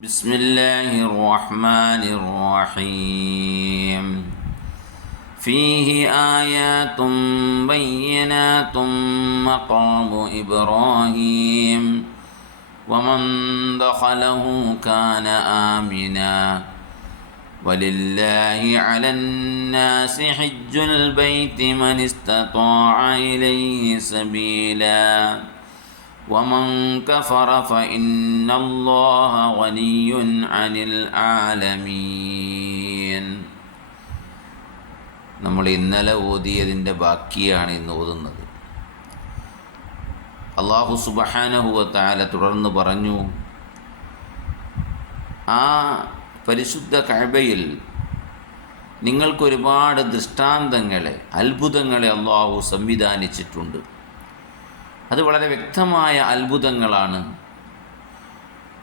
بسم الله الرحمن الرحيم فيه آيات بينات مقام إبراهيم ومن دخله كان آمنا ولله على الناس حج البيت من استطاع إليه سبيلا ومن كفر فإن الله غني عن العالمين. നമ്മൾ ഇന്നലെ ഓതിയതിൻ്റെ ബാക്കിയാണ് ഇന്ന് ഓതുന്നത്. അല്ലാഹു സുബ്ഹാനഹു വ തആല തുടർന്ന് പറഞ്ഞു, ആ പരിശുദ്ധ കഅബയിൽ നിങ്ങൾക്കൊരുപാട് ദൃഷ്ടാന്തങ്ങളെ, അത്ഭുതങ്ങളെ അല്ലാഹു സംവിധാനിച്ചിട്ടുണ്ട്. അത് വളരെ വ്യക്തമായ അത്ഭുതങ്ങളാണ്.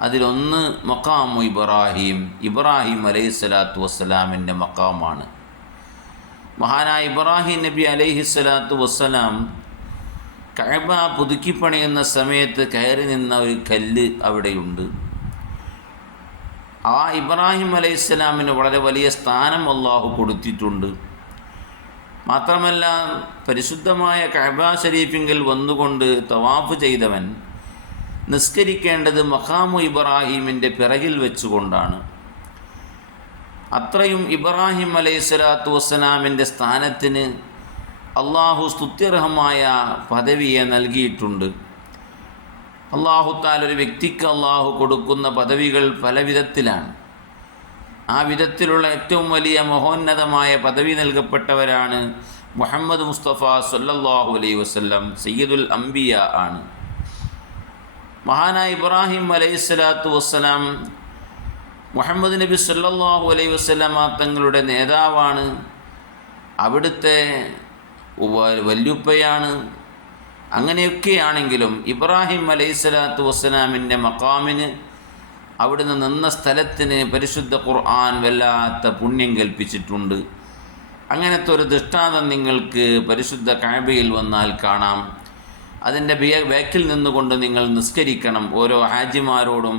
അതിലൊന്ന് മഖാമു ഇബ്രാഹിം അലൈഹിസ്സലാത്തു വസ്സലാമിൻ്റെ മഖാമാണ്. മഹാനായ ഇബ്രാഹിം നബി അലൈഹിസ്സലാത്തു വസ്സലാം കഅബ പുതുക്കിപ്പണിയുന്ന സമയത്ത് കയറി നിന്ന ഒരു കല്ല് അവിടെയുണ്ട്. ആ ഇബ്രാഹിം അലൈഹിസ്സലാമിന് വളരെ വലിയ സ്ഥാനം അല്ലാഹു കൊടുത്തിട്ടുണ്ട്. മാത്രമല്ല, പരിശുദ്ധമായ കഅബ ശരീഫിങ്കിൽ വന്നുകൊണ്ട് തവാഫ് ചെയ്തവൻ നിസ്കരിക്കേണ്ടത് മഖാമു ഇബ്രാഹിമിൻ്റെ പിറകിൽ വെച്ചുകൊണ്ടാണ്. അത്രയും ഇബ്രാഹിം അലൈഹിസ്സലാത്തു വസ്സലാമിൻ്റെ സ്ഥാനത്തിന് അള്ളാഹു സ്തുത്യർഹമായ പദവിയെ നൽകിയിട്ടുണ്ട്. അള്ളാഹു തആല ഒരു വ്യക്തിക്ക് അള്ളാഹു കൊടുക്കുന്ന പദവികൾ പല വിധത്തിലാണ്. ആ വിധത്തിലുള്ള ഏറ്റവും വലിയ മഹോന്നതമായ പദവി നൽകപ്പെട്ടവരാണ് മുഹമ്മദ് മുസ്തഫ സല്ലല്ലാഹു അലൈഹി വസല്ലം. സയ്യിദുൽ അംബിയ ആണ്. മഹാനായ ഇബ്രാഹിം അലൈഹിസ്സലാത്തു വസ്സലാം മുഹമ്മദ് നബി സല്ലല്ലാഹു അലൈഹി വസല്ലമ തങ്ങളുടെ നേതാവാണ്. അവിടുത്തെ വല്യുപ്പയാണ്. അങ്ങനെയൊക്കെയാണെങ്കിലും ഇബ്രാഹിം അലൈഹിസ്സലാത്തു വസ്സലാമിൻ്റെ മഖാമിന്, അവിടുന്ന് നിന്ന സ്ഥലത്തിന് പരിശുദ്ധ ഖുർആൻ വല്ലാത്ത പുണ്യം കൽപ്പിച്ചിട്ടുണ്ട്. അങ്ങനത്തെ ഒരു ദൃഷ്ടാന്തം നിങ്ങൾക്ക് പരിശുദ്ധ കഅബയിൽ വന്നാൽ കാണാം. അതിൻ്റെ ബാക്കിൽ നിന്നുകൊണ്ട് നിങ്ങൾ നിസ്കരിക്കണം. ഓരോ ഹാജിമാരോടും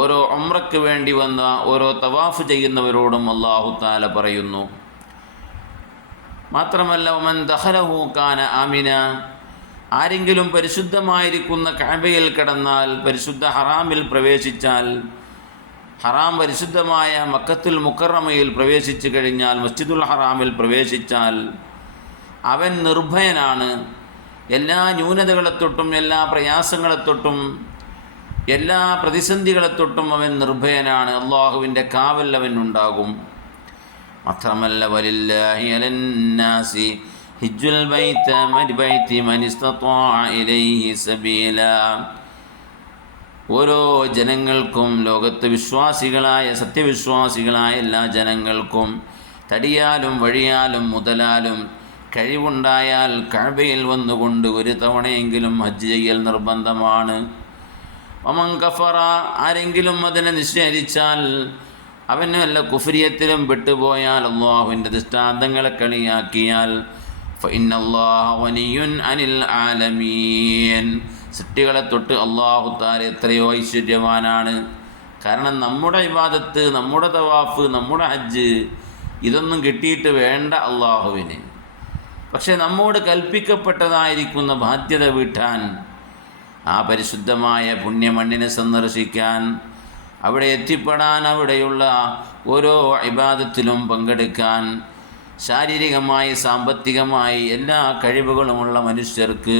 ഓരോ ഉംറയ്ക്ക് വേണ്ടി വന്ന ഓരോ തവാഫ് ചെയ്യുന്നവരോടും അല്ലാഹു തആല പറയുന്നു. മാത്രമല്ല, വമൻ ദഖലഹു കാന ആമിന, ആരെങ്കിലും പരിശുദ്ധമായിരിക്കുന്ന കഅബയിൽ കടന്നാൽ, പരിശുദ്ധ ഹറാമിൽ പ്രവേശിച്ചാൽ, ഹറാം പരിശുദ്ധമായ മക്കത്തുൽ മുക്കറമയിൽ പ്രവേശിച്ചു കഴിഞ്ഞാൽ, മസ്ജിദുൽ ഹറാമിൽ പ്രവേശിച്ചാൽ അവൻ നിർഭയനാണ്. എല്ലാ ന്യൂനതകളെ തൊട്ടും, എല്ലാ പ്രയാസങ്ങളെ തൊട്ടും, എല്ലാ പ്രതിസന്ധികളെ തൊട്ടും അവൻ നിർഭയനാണ്. അള്ളാഹുവിൻ്റെ കാവൽ അവനുണ്ടാകും. മാത്രമല്ല, വലില്ലാഹി അലന്നാസി ഹിജ്ജുൽ ബൈത്തി മൻ ഇസ്തത്വാഅ ഇലൈഹി സബീലാ. ഓരോ ജനങ്ങൾക്കും, ലോകത്ത് വിശ്വാസികളായ സത്യവിശ്വാസികളായ എല്ലാ ജനങ്ങൾക്കും തടിയാലും വഴിയാലും മുതലാലും കഴിവുണ്ടായാൽ കഅബയിൽ വന്നുകൊണ്ട് ഒരു തവണയെങ്കിലും ഹജ്ജ് ചെയ്യൽ നിർബന്ധമാണ്. വമൻ കഫറ, ആരെങ്കിലും അതിനെ നിഷേധിച്ചാൽ, അവന് വല്ല കുഫ്രിയത്തിലും പെട്ടുപോയാൽ, അല്ലാഹുവിൻ്റെ ദൃഷ്ടാന്തങ്ങളെ കളിയാക്കിയാൽ, ഫഇന്നല്ലാഹ ഗനിയ്യുൻ അനിൽ ആലമീൻ, സൃഷ്ടികളെ തൊട്ട് അല്ലാഹു തആല എത്രയോ ഐശ്വര്യവാനാണ്. കാരണം നമ്മുടെ ഇബാദത്ത്, നമ്മുടെ തവാഫ്, നമ്മുടെ ഹജ്ജ് ഇതൊന്നും കിട്ടിയിട്ട് വേണ്ട അല്ലാഹുവിന്. പക്ഷേ നമ്മോട് കൽപ്പിക്കപ്പെട്ടതായിരിക്കുന്ന ബാധ്യത വീട്ടാൻ, ആ പരിശുദ്ധമായ പുണ്യമണ്ണിനെ സന്ദർശിക്കാൻ, അവിടെ എത്തിപ്പെടാൻ, അവിടെയുള്ള ഓരോ ഇബാദത്തിലും പങ്കെടുക്കാൻ ശാരീരികമായി സാമ്പത്തികമായി എല്ലാ കഴിവുകളുമുള്ള മനുഷ്യർക്ക്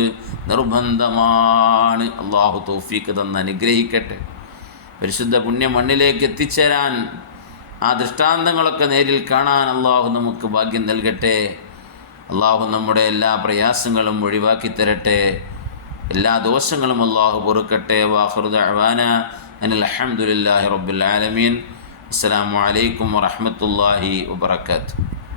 നിർബന്ധമാണ്. അള്ളാഹു തൗഫീഖ് തന്ന് അനുഗ്രഹിക്കട്ടെ. പരിശുദ്ധ പുണ്യമണ്ണിലേക്ക് എത്തിച്ചേരാൻ, ആ ദൃഷ്ടാന്തങ്ങളൊക്കെ നേരിൽ കാണാൻ അള്ളാഹു നമുക്ക് ഭാഗ്യം നൽകട്ടെ. അള്ളാഹു നമ്മുടെ എല്ലാ പ്രയാസങ്ങളും ഒഴിവാക്കി തരട്ടെ. എല്ലാ ദോഷങ്ങളും അള്ളാഹു പൊറുക്കട്ടെ. വാഖിറു ദഅ്വാന അനിൽ ഹംദുലില്ലാഹി റബ്ബിൽ ആലമീൻ. അസ്സലാമു അലൈക്കും വറഹ്മത്തുള്ളാഹി വബറകാതുഹു.